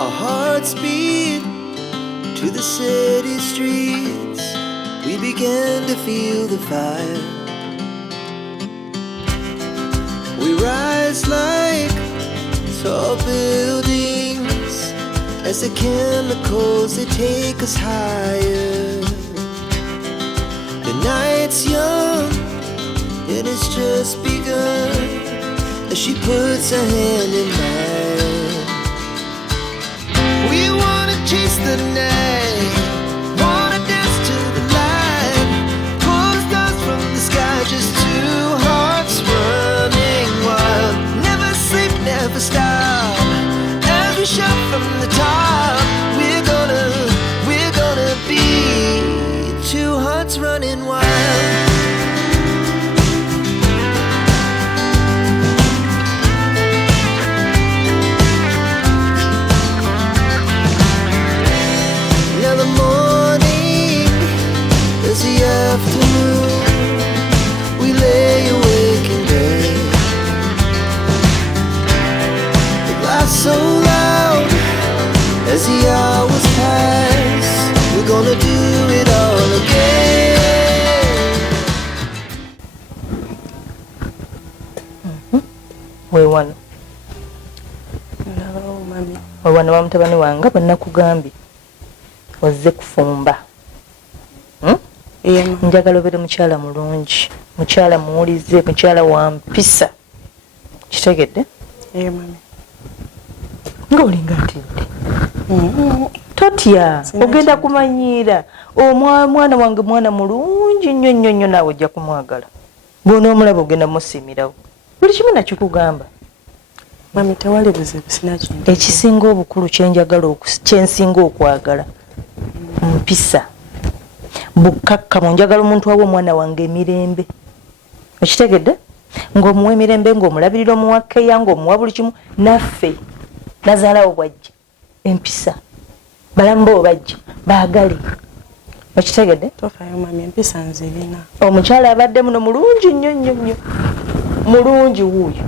Our hearts beat to the city streets. We began to feel the fire. We rise like tall buildings as the chemicals, they take us higher. The night's young and it's just begun as she puts her hand in mine. We wanna chase the night, wanna dance to the light, pull the stars from the sky, just two hearts running wild. Never sleep, never stop, as we shout from the top. We're gonna be two hearts running wild. Afternoon, we lay awake in bed. The laughs so loud as the hours pass. We're gonna do it all again. Weewano. No, mami. Weewano wa mutabani wange bwe nakugambye ozze kufumba. Njagala obeere mukyala mulungi, mukyala muwulize, mukyala wa mpisa. Kitegedde? Mami. Ng'olinga ntidde. Totya, ogenda kumanyiira. Omwana wange mwana mulungi nnyo nnyo nnyo, naawe ojja kumwagala. Bw'onoomulaba ogenda musiimirawo. Buli kimu nakikugamba. Mami, tewali buzibu, sinakintu. Ekisinga obukulu kyensinga okwagala mpisa. Bukkakkamu, njagala omuntu wawe omwana wange emirembe. Okitegedde? Ng'omuwa emirembe, ng'omulabirira omuwakkeya, ng'omuwa buli kimu. Naffe nazaalawo bwajja empisa, balamu bo bajja baagale. Okitegedde? Tofaayo mami, empisa nzirina. Omukyala abadde muno mulungi nnyo nnyo nnyo, mulungi wuuyo,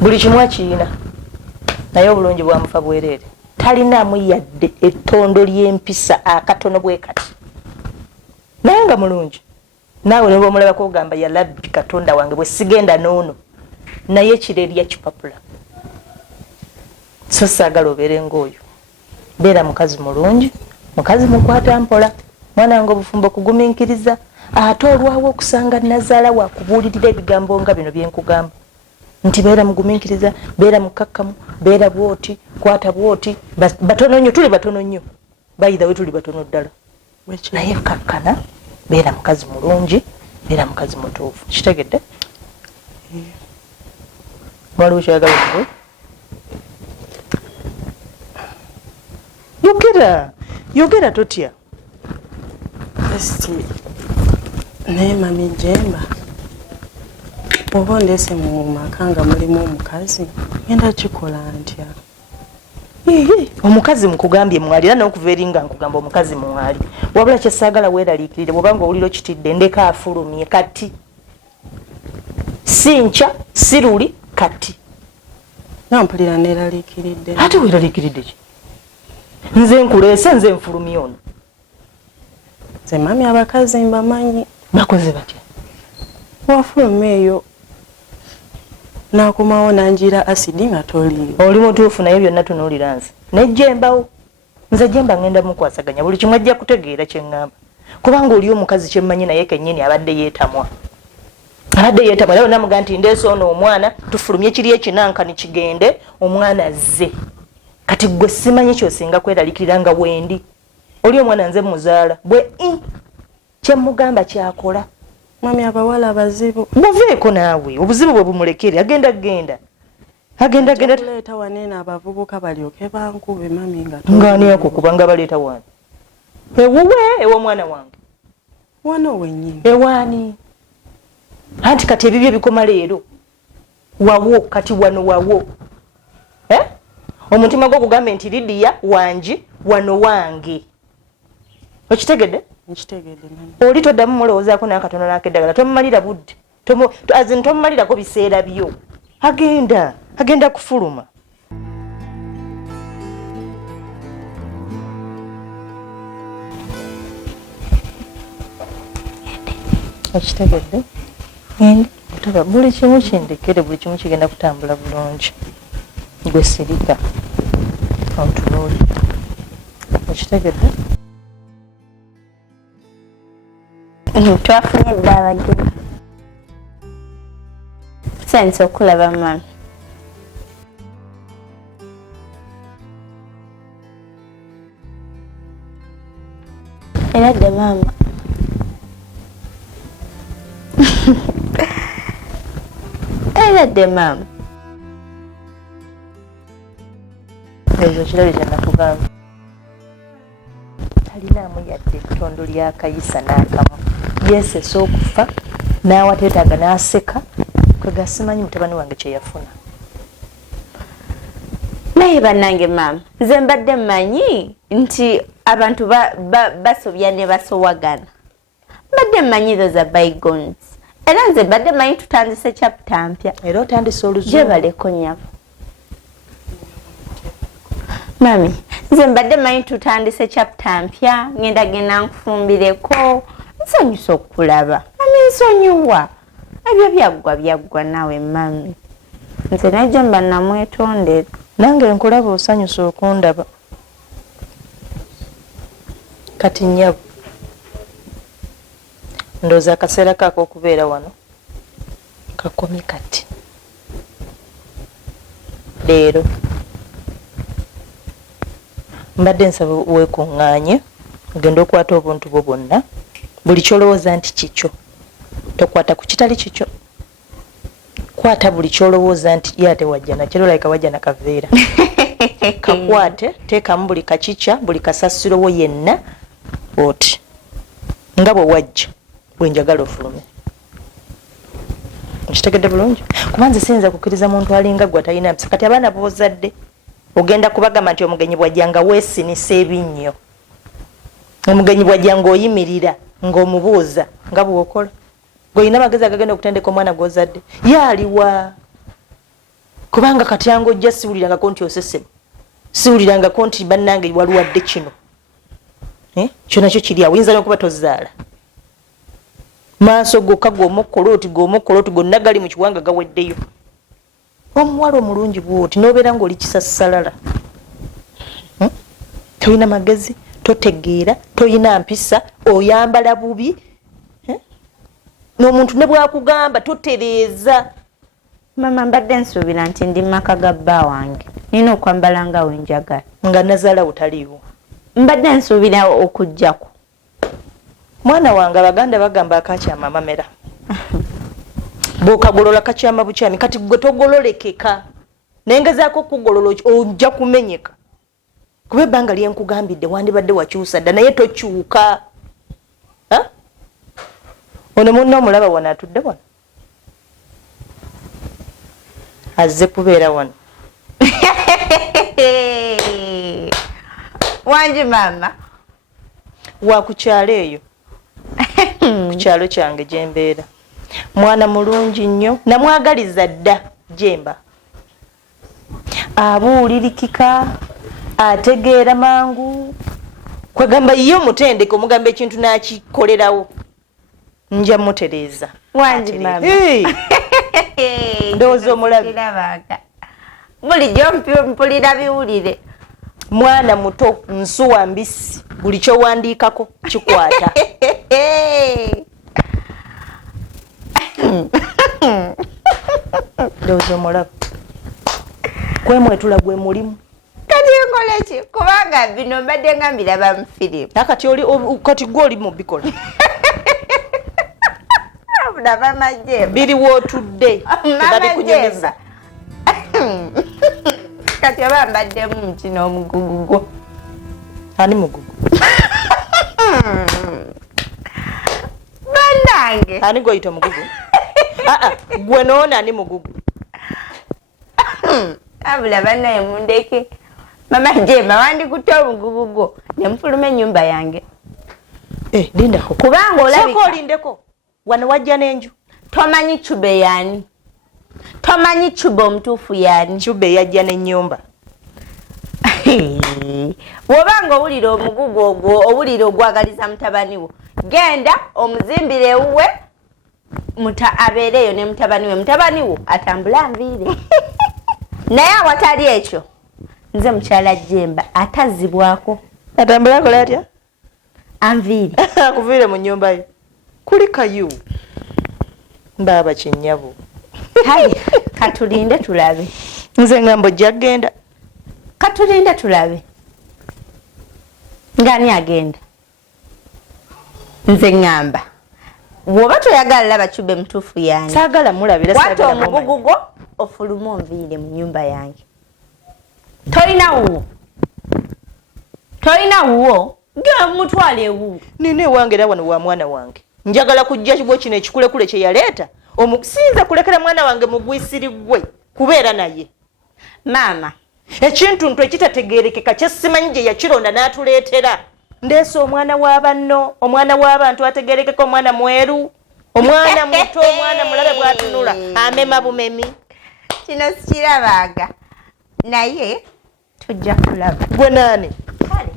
buli kimu akirina, naye obulungi bwamufa bwereere. Talinaamu yadde ettondo ly'empisa akatono bwe kati, naye nga mulungi. Naawe ne bw'omulabako ogamba ya labbi Katonda wange bwe sigenda n'ono, naye kirerya kipapula. So saagala obeere ng'oyo. Beera mukazi mulungi, mukazi mukwata mpola, mwana wange obufumbo kugumiikiriza. Ate olwawo okusanga nazaala wakubuulirira ebigambo nga bino bye nkugamba, nti beera mugumiikiriza, beera mukakkamu, beera bwoti, kwata bwoti. Batono nnyo, tuli batono nnyo, bayitha we tuli batono ddala. Naye kakkana, beera mukazi mulungi, beera mukazi mutuufu. Kitegedde? Waliwo kyagala okuwe? Yogera totya. Naye mami Jemba, oba ndese mu maka nga mulimu omukazi, ngenda kikola ntya? Omukazi mukugambye mwali, era n'okuva eri nga nkugamba omukazi mwali. Wabula kye saagala weeraliikirire, bw'obanga owulira okitidde, ndeka afulumye kati. Si nkya, si luli, kati. Nampulira neeraliikiridde. Ate weeraliikiridde ki? Nze nkuleese, nze nfulumye ono. Nze mami abakazi mbamanyi. Bakoze batya? Wafuluma eyo nakomawo nanjira asidi nga toliiwo. Oli mutuufu, naye byonna tunuulira nze. Nejjembawo. Nze Jemba ngenda mukwasaganya buli kimu ajja kutegeera kye ŋŋamba. Kubanga oli omukazi kye mmanyi naye kennyini abadde yeetamwa. Naye namuga nti ndeese ono omwana, tufulumye kiri ekinankani kigende, omwana azze. Kati gwe simanyi ky'osinga kweraliikirira nga wendi. Oli omwana nze muzaala. Bwe kye mugamba kyakola. Mami abawala abazibu. Muveeko naawe, obuzibu bwe bumulekere, agenda. Tuleeta wanene abavubuka balyoke bankube mami nga. Ngani yako kubanga baleeta wani? Ewuwe ew'omwana wange. Wano wennyini. Ewani. Anti kati ebibyo bikoma leero. Wawo kati wano wawo. Omutima gwo kugamba nti Lidia wangi wano wange. Okitegedde? Nkitegedde mami. Oli toddamu mulowoozaako n'akatono n'akeddagala, tomumalira budde. Tomumalirako biseera byo. Agenda kufuluma. okitegedde taba buli kimu kindekere buli kimu kigenda kutambula bulungi gwe sirika ontunuuli okitegedde twafunye edda abagenyi sense okulaba mami era dde maama era dde maama ezo kirabye kyenakugamba talinaamu yadde ettondo lya kayisa n'akamu yeesesa okufa n'awateetaaga n'aseka kwega simanyi mutabani wange kye yafuna naye bannange maama nze mbadde mmanyi nti abantu basobya ne basowagana mbadde mmanyi zo za bygones era nze mbadde mmanyi tutandise chapter mpya era otandise oluzungu gye baleko nyabo mami nze mbadde mmanyi tutandise chapter mpya ngenda genda nkufumbireko nsanyusa okulaba mami nsonyiwa ebyo byaggwa nawe mami nze najja mba namwetondera nange nkulaba osanyusa okundaba kati nnyabo ndowooza akaseera kaako okubeera wano kakomye kati leero mbadde nsaba weekuŋŋaanye ogenda okwata obuntu bwo bwonna buli kyolowooza nti kikyo tokwata ku kitali kikyo kwata buli kyolowooza nti yate wajja nakyo like wajja nakaveera kakwate teekamu buli kakikya buli kasasiro wo yenna oti nga bwe wajja bwenjagala ofulume okitegedde bulungi kuba nze siyinza kukkiriza muntu alinga gwe atalina mpisa kati abaana boozadde ogenda kubagamba nti omugenyi bwajjanga weesinisa ebinnyo omugenyi bwajjanga oyimirira ng'omubuuza nga bw'okola gwolina amagezi agagenda okutendeka omwana gw'ozadde yaaliwa kubanga kati yange ojja siwulirangako nti osesema siwulirangako nti bannange waluwadde kino kyonakyo kiri awo yinza nokuba tozaala maaso gokka g'omukkoloti gonna gali mu kiwanga gaweddeyo omuwala omulungi bwoti nobeera ng'oli kisassalala toyina magezi totegeera toyina mpisa oyambala bubi n'omuntu ne bwakugamba totereeza mama mbadde nsuubira nti ndi maka ga bba wange nina okwambala nga wenjagala nga nazaala butaliiwo mbadde nsuubira okujjako mwana wange abaganda bagamba akakyama mamera bw'okagolola kakyama bukyami kati gwe togololekeka nengezaako okugolola ojja kumenyeka kuba ebbanga lyenkugambidde wandibadde wakyusa dda naye tokyuka ono munna omulaba wano atudde wano azze kubeera wano wangi maama wakukyalo eyo ku kyalo kyange gyembeera mwana mulungi nnyo namwagaliza dda gyemba abuulirikika ategeera mangu kwegamba ye omutendeke omugamba ekintu n'akikolerawo nja mutereeza wangi maama ndowooza omulabi bulijjo mpulira biwulire mwana muto nsuwa mbisi buli kyowandiikako kikwata ndowooza omulabi kwemwetula gwe mulimu kati nkole ki kubanga bino mbadde nga mbiraba mu firimu kati gwe oli mubikola naba majemba biri wootudde tebali kunyegeza kati oba mbaddemu mukino omugugu gwo ani mugugu bannange ani gweyita omugugu gwe noona ani mugugu abula bannaye mundeke mama jemba wandikutte omugugu gwo nemufuluma ennyumba yange lindako kubanga olabika olindeko wano wajja n'enju tomanyi cube yani tomanyi cube omutuufu yani cube yajja n'ennyumba bw'obanga owulira omugugu ogwo owulira ogwagaliza mutabani wo genda omuzimbire ewuwe abeereyo ne mutabani we, mutabani wo atambula nviiri. Naye awatali ekyo nze mukyala Jemba atazibwako. Atambula akola atya? Anviiri. Akuviire mu nnyumba ye. Kuli kayu. Baba kinyabo. Hai, katulinde tulabe. Nze ngambo jagenda. Katulinde tulabe. Ngani agenda? Nze ngamba. Bwoba toyagala laba Chube mutuufu yani. Saagala mulabira saagala. Watu omugugugo ofuluma onviire mu nyumba yange. Toyina wuwo. Toyina wuwo. Gwe mutwale wuwo. Nine wange era wano wa mwana wange. Njagala kujja kibwo kino ekikulekule kye yaleeta. Omukusinza kulekera mwana wange mugwisiribwe kubeera naye. Mama. Ekintu ntwe kitategeerekeka kye simanyi gye yakironda n'atuleetera. Ndeese omwana w'abanno, omwana w'abantu ategeerekeka, omwana mweru, omwana muto, omwana mulabe bw'atunula amema bumemi. Kino sikirabaaga. Naye tujja kulaba. Gwe naani? Kale.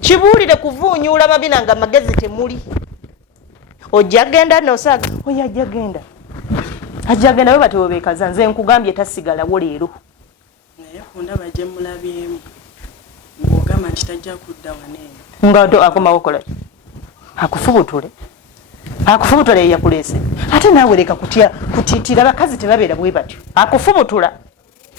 Kibuulire kuvuunyuula mabina nga magezi temuli. Ojja genda n'osaaga. Oyo ajja genda. Ajja genda we batewebeekaza nze nkugambye tasigalawo leero. Naye kundaba gye mulabyemu. Ng'ogamba nti tajja kudda waneeno. Nga akomawo kola ki? Akufubutule. Akufubutula ye yakuleese. Ate naawe leka kutiitira bakazi tebabeera bwe batyo. Akufubutula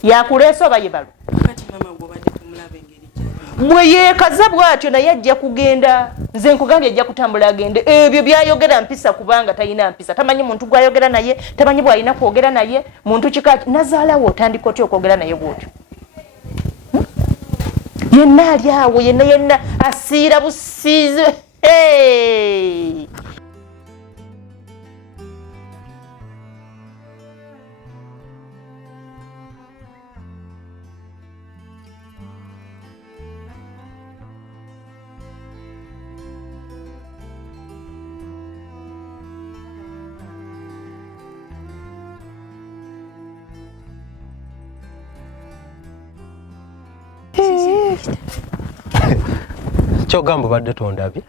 yakuleese oba ye balo. Kati mama bw'obadde tumulaba engeri gy'ali. Bwe yeekaza bw'atyo naye ajja kugenda. Nze nkugambye ajja kutambula agende. Ebyo byayogera mpisa kubanga talina mpisa. Tamanyi muntu gw'ayogera naye, tamanyi bw'alina kwogera naye, muntu kika nazaalawo otandika otya okwogera naye bw'otyo. Yenna ali awo, yenna asiira busiize. Hey! Kyogamba badde tondabye?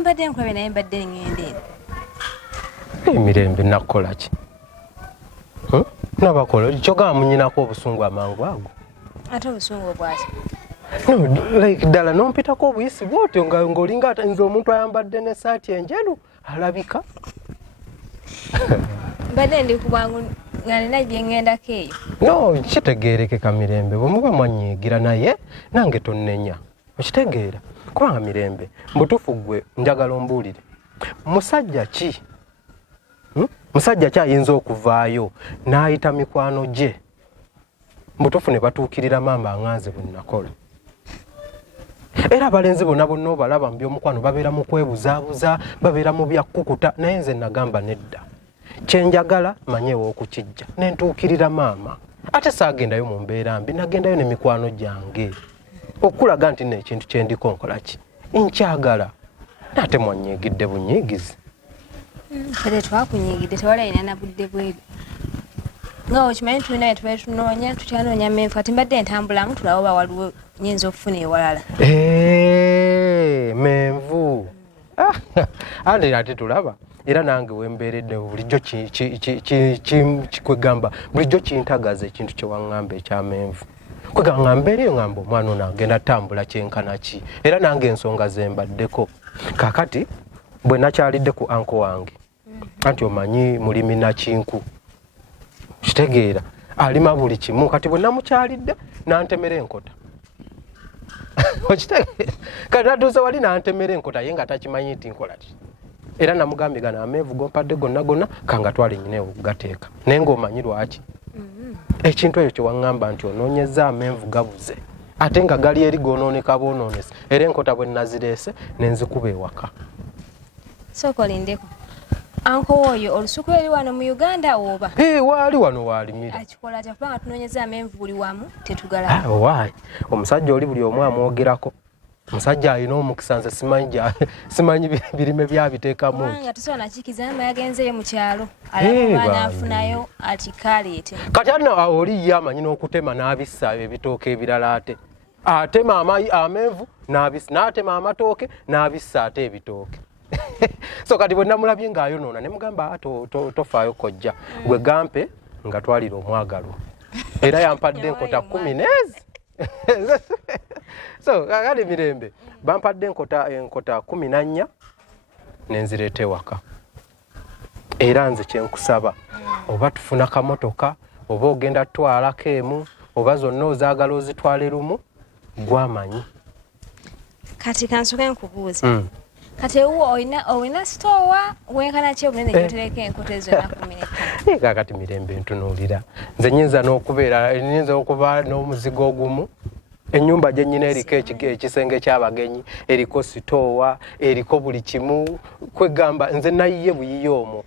Mbadde nkulabye naye mbadde ngende. Emirembe nakola ki? Nabakola kyogamba munyinako obusungu amangu ago. Ate obusungu bwaki? No, like ddala nompitako obuyisi bwotyo ng'olinga ate nze omuntu ayambadde n'essaati enjeru alabika. Mbadde ndi kubwangu nga nina bye ngendako eyo. No, kitegeerekeka Mirembe bwe muba mwanyiigira naye nange tonnenya. Okitegeera kubanga Mirembe mbutuufu gwe njagala ombuulire. Musajja ki? Musajja ki ayinza okuvaayo n'ayita mikwano gye mbutuufu ne batuukirira maama aŋŋanze bwe nakola? Era abalenzi bonna bonna obalaba mu by'omukwano babeera mu kwebuzaabuza, babeera mu byakkukuta, naye nze nagamba nedda. Kyenjagala manyeewo okukijja ne ntuukirira maama. Ate saagendayo mu mbeera mbi, nagendayo ne mikwano gyange okulaga nti n'ekintu kye ndiko nkola ki nkyagala. Ate mwanyiigidde bunyiigizi. Kale twakunyiigidde tewali alina na budde bwebyo. Nga okimanyi tulinaye tubaye tunoonya tukyanoonya menfu ati mbadde ntambulamu tulawo oba waliwo nyinza okufuna ewalala. Menvu. Ate ate tulaba era nange wembeeredde bulijjo kwegamba bulijjo kintagaza ekintu kye waŋŋamba ekyamenvu. Kwegamba mbeereyo ngamba omwana ono agenda tambula kyenkana ki era nange ensonga ze mbaddeko. Kaakati bwe nakyalidde ku anko wange anti omanyi mulimi nakinku kitegeera alima buli kimu kati bwe namukyalidde nantemera enkota. Okitegeera kati natuuze wali nantemera enkota ye nga takimanyi nti nkola ki. Era namugambye gana amenvu gompadde gonna gonna kanga twale nyineewo okugateeka naye ng'omanyi lwaki ekintu ekyo kye waŋŋamba nti onoonyeza amenvu gabuze ate nga gali eri goonooneka boonoonese era enkota bwe nazireese ne nzikuba ewaka. Sooka olindeko. Anko oyo olusuku eri wano mu Uganda oba? Waali wano waalimira. Akikola atya kubanga tunoonyeza amenvu buli wamu tetugalaba. Waayi omusajja oli buli omu amwogerako. Musajja alina omukisa nze simanyi birime byabiteekamu. Nga tusobola nakikiza amba yagenzeyo mu kyalo alaba abaana afunayo ati kaleete. Kati alina oli ye amanyi n'okutema n'abissa ebitooke ebirala ate. Atema amenvu n'abissa n'atema amatooke n'abissa ate ebitooke. So kati bwe namulabye ng'ayonoona ne mugamba tofaayo kojja gwe gampe nga twalira omwagalo era yampadde enkota 10 n'ezi. So kati Mirembe bampadde enkota 14 nenzireeta ewaka era nze kyenkusaba oba tufuna kamotoka oba ogenda tutwalako emu oba zonna ozaagala ozitwale lumu gwamanyi. Kati kansoke nkubuuze. Kati oyina stowa wenkana ki obunene gyotereka enkota ezo na 15? Kakati Mirembe ntunuulira nze nyinza okuba n'omuzigo ogumu. Ennyumba gye nnyina eriko ekisenge ky'abagenyi eriko sitoowa eriko buli kimu kwegamba nze nayiye buyiye omwo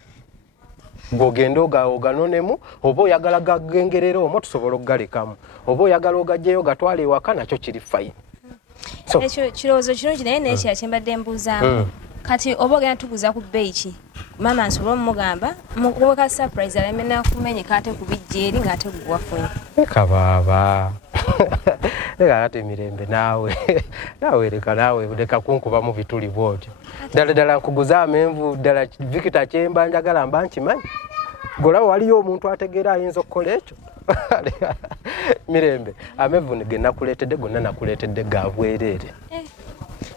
bw'ogenda oganonemu oba oyagala gagengerera omwo tusobola okugalekamu oba oyagala ogajjeyo gatwala ewaka nakyo kiri fayini. Ekyo kirowoozo kirungi naye n'ekira kye mbadde mbuuzaamu kati oba ogenda tuguza ku bbeeyi ki maama nsobola omugamba mukuweka surprise alemena kumenyeka ate ku bijja eri ng'ate gwafunye. Kabaaba kati Mirembe naawe leka kunkubamu bituli bwotyo ddala nkuguza amenvu ddala Victor Kyemba njagala mba nkimanyi golaba waliyo omuntu ategeera ayinza okukola ekyo. Mirembe amenvu ge nakuleetedde gonna nakuleetedde ga bwereere.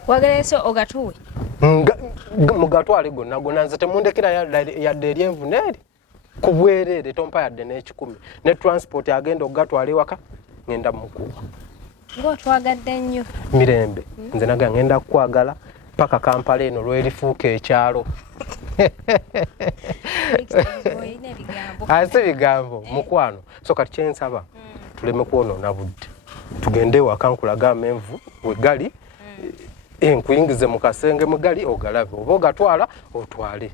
Wagala so ogatuwe mugatwale gonna nze temundekera yadde eryenvu neeri ku bwereere tompa yadde n'ekikumi ne transport agenda okugatwala ewaka ngenda mukuwa. Ng'otwagadde nnyo Mirembe nze naga ngenda kukwagala paka Kampala eno lwerifuuka ekyalo. Si bigambo mukwano. So kati kyensaba tuleme kwonoona budde tugende ewaka nkulaga amenvu wegali nkuyingize mu kasenge mugali ogalabe oba ogatwala otwale.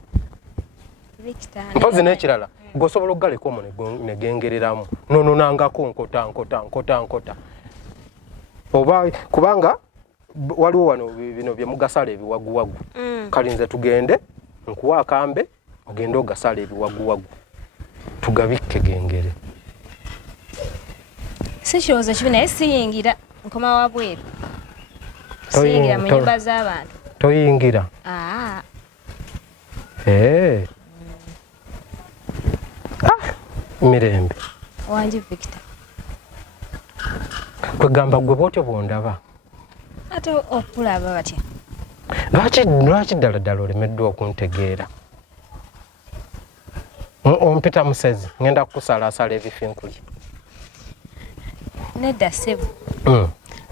Mpozi n'ekirala gwosobola okugaleka omwo negengereramu nononangako nkota oba kubanga waliwo wano bino bye mugasala ebiwaguwagu kali nze tugende nkuwa akambe ogende ogasala ebiwaguwagu tugabikke gengere. Si kirowoozo kibi naye siyingira nkoma wabweru siyingira mu nnyumba z'abantu. Toyingira? Mirembe Wangi Victor kwegamba gwe bwotyo bwondaba ate okulaba batya lwaki ddala olemeddwa okuntegeera ompita musezi ngenda kukusalaasala ebifinkuli nedda ssebo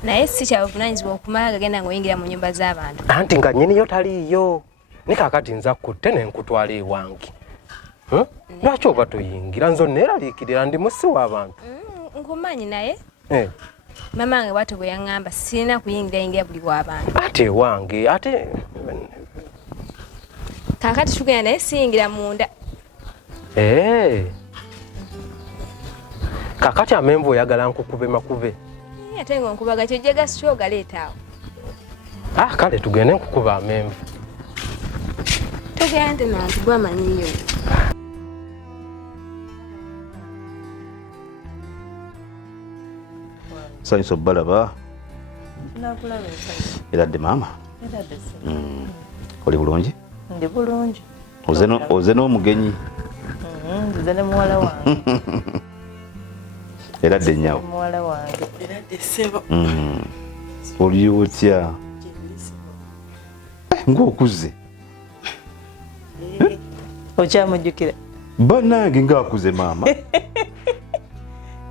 naye si kya buvunaanyizibwa okumala gagenda ng'oyingira mu nnyumba z'abantu anti nga nnyiniyo taliiyo ne kaakati nza kutte ne nkutwala ewange. Lwaki oba toyingira nzo neeraliikirira ndi musi w'abantu nkumanyi naye mama wange bwate bwe yaŋŋamba sirina kuyingira buli w'abantu ate ewange ate kaakati tugenda naye siyingira munda. Kaakati amenvu oyagala nkukube makube ate ng'onkubaga kyojjaga si ogaleeta awo. Kale tugende nkukuba amenvu togera nti nanti gwamanyiyo. Nsanyusa obbalaba. Nakulaba Eradde maama? eradde. Oli bulungi? Ndi bulungi. Oze n'omugenyi? Nze ne muwala wange. Eradde nnyawo? Muwala wange. Eradde ssebo. Oli otya? Ng'okuze? Okyamujjukira? Bannange ng'akuze maama.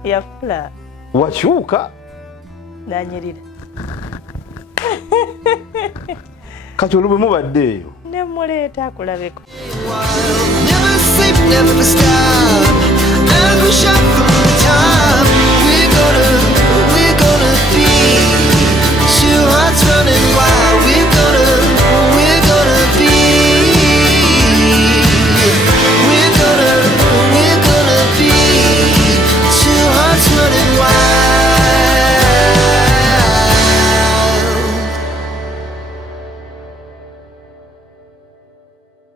Yakula. Wakyuka? Nanyirira. Kati olwo bwe mubadde eyo? Ne muleeta akulabeko. Never sleep, never stop. And we shall